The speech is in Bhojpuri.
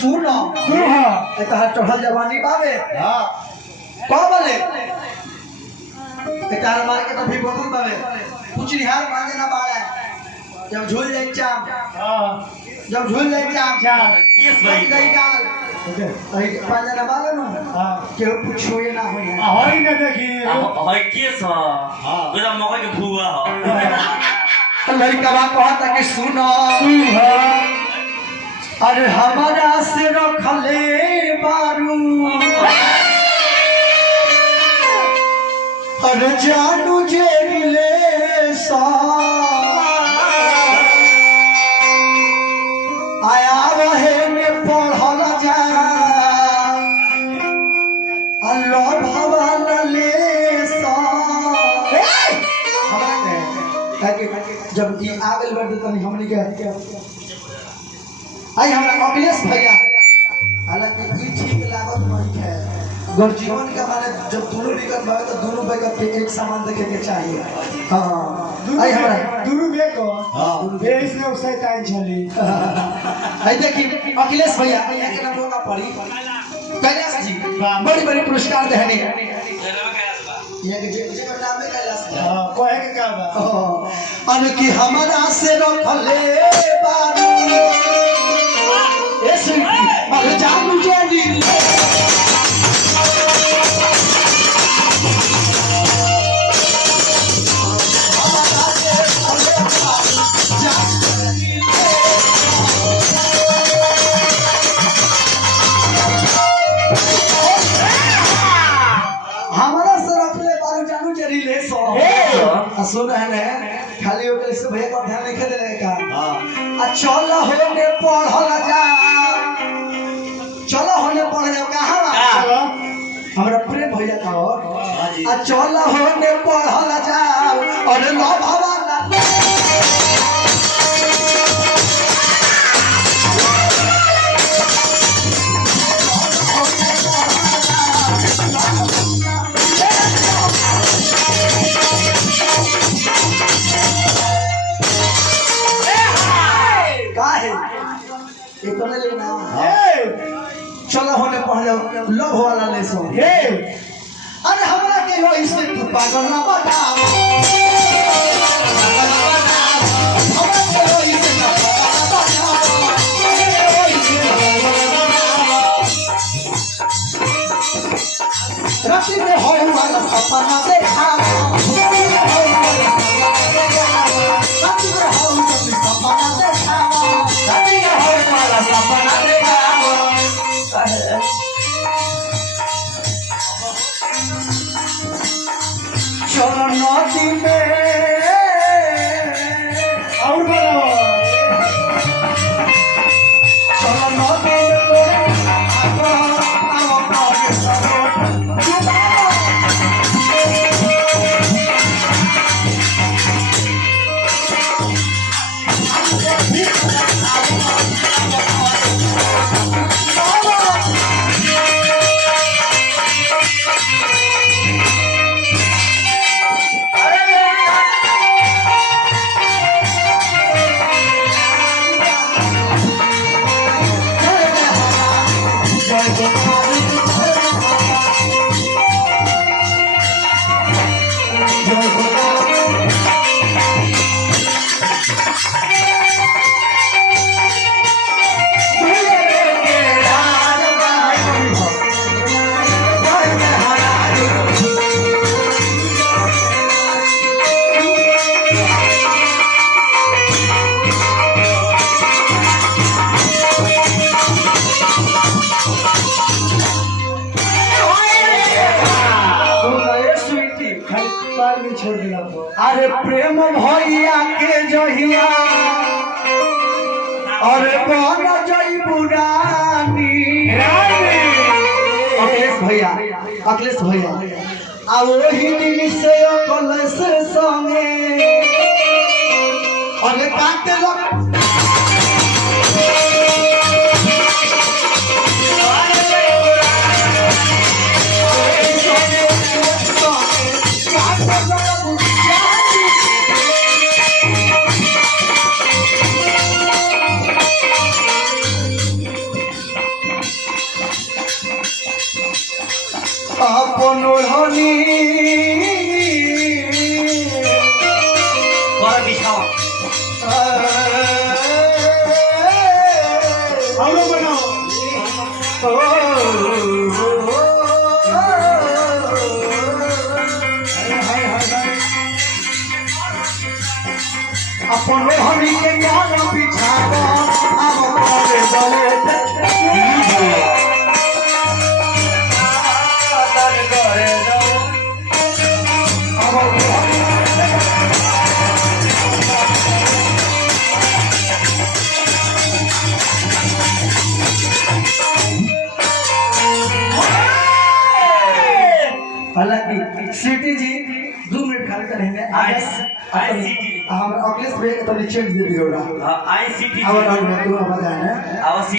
सुनो तहार चढ़ल जवानी बाबे कब बोले तार मार के तो भी बोतल बाबे कुछ निहार मांगे ना बाड़ा जब झूल जाए चाम जब झूल जाए चाम किस भाई गई गाल पांजा ना बाले नु केहू पूछो ये ना होई होई ना देखी भाई किस गुदा मौका के भूआ लड़का बा कहता कि सुनो अरे हमारा से रखले बारू अरे जानू जे मिले सा आया रहे ने पढ़ल जा अल्लाह भगवान ले सा जब ये आगल बढ़ तनी हमनी के आई हमरा अखिलेश भैया हालांकि ई ठीक लागत नहीं है घर जीवन का माने जब दोनों निकल बावे तो दोनों भाई का एक समान देखे के चाहिए हां आई हमरा दुरु बेको हां बेस लोग शैतान छली आई देखी अखिलेश भैया यहाँ के नाम का पड़ी कैलाश जी बड़ी बड़ी पुरस्कार देहने यहाँ के जे नाम है कैलाश हां कोहे के का बा अन की हमारा से रखले बारू ए स्वीटी अरे जानू जे दिल सुन है खाली होके से भैया का ध्यान नहीं देने का हां चल होने पढ़ल जा चलो होने पढ़ जाओ कहां हमरा प्रेम भैया का हो चल होने पढ़ल जा अरे लो भगवान चलो होने पढ़ जाओ लव वाला ले सो अरे हमरा के हो इससे तू पागल ना बताओ हमरा के हो इससे ना बताओ रात्रि में हो वाला सपना देखा रात्रि में हो सपना देखा रात्रि में हो वाला सपना देखा चलो नदी में और बोलो चलो नदी में छोड़ दिया अरे प्रेम भैया के जहिया अरे कौन जई बुरानी अखिलेश भैया आ वही दिन से अखिलेश संगे अरे काटे लग अपन हरी के गाल बिछावा अब करे दले हालांकि सिटी जी 2 मिनट खाली करेंगे ICT हम अखिलेश भाई तो चेंज दे दियो ICT अब तू अब जाए आवासी